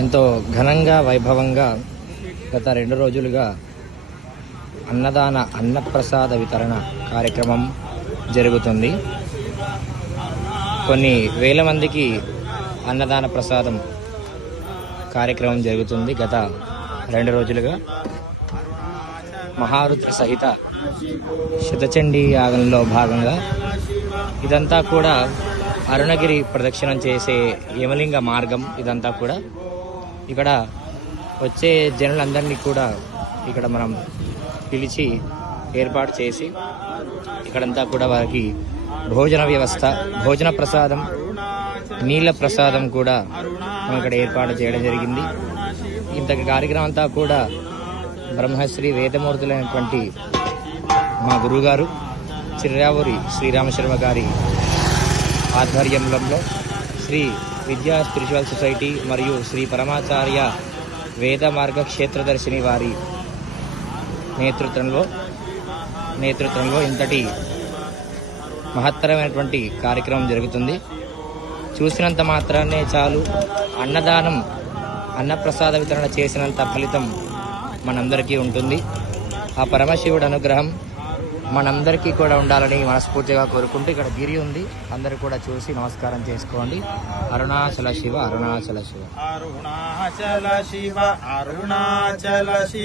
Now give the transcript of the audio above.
ఎంతో ఘనంగా వైభవంగా గత 2 రోజులుగా అన్నప్రసాద వితరణ కార్యక్రమం జరుగుతుంది. కొన్ని వేల మందికి అన్నదాన ప్రసాదం కార్యక్రమం జరుగుతుంది. గత 2 రోజులుగా మహారుద్ర సహిత శతచండీ యాగంలో భాగంగా ఇదంతా కూడా అరుణగిరి ప్రదక్షిణం చేసే యమలింగ మార్గం. ఇదంతా కూడా ఇక్కడ వచ్చే జనులందరినీ కూడా ఇక్కడ మనం పిలిచి ఏర్పాటు చేసి ఇక్కడంతా కూడా వారికి భోజన వ్యవస్థ, భోజన ప్రసాదం, నీళ్ళ ప్రసాదం కూడా మనం ఇక్కడ ఏర్పాటు చేయడం జరిగింది. ఇంత కార్యక్రమం అంతా కూడా బ్రహ్మశ్రీ వేదమూర్తులైనటువంటి మా గురువుగారు చిర్రావూరి శ్రీరామశర్మ గారి ఆధ్వర్యంలో శ్రీ విద్యా స్పిరిచువల్ సొసైటీ మరియు శ్రీ పరమాచార్య వేద మార్గ క్షేత్రదర్శిని వారి నేతృత్వంలో ఇంతటి మహత్తరమైనటువంటి కార్యక్రమం జరుగుతుంది. చూసినంత మాత్రాన్నే చాలు. అన్నప్రసాద వితరణ చేసినంత ఫలితం మనందరికీ ఉంటుంది. ఆ పరమశివుడు అనుగ్రహం మనందరికీ కూడా ఉండాలని మనస్ఫూర్తిగా కోరుకుంటూ ఇక్కడ గిరి ఉంది, అందరూ కూడా చూసి నమస్కారం చేసుకోండి. అరుణాచల శివ, అరుణాచల శివ, అరుణాచల శివ, అరుణాచల శివ.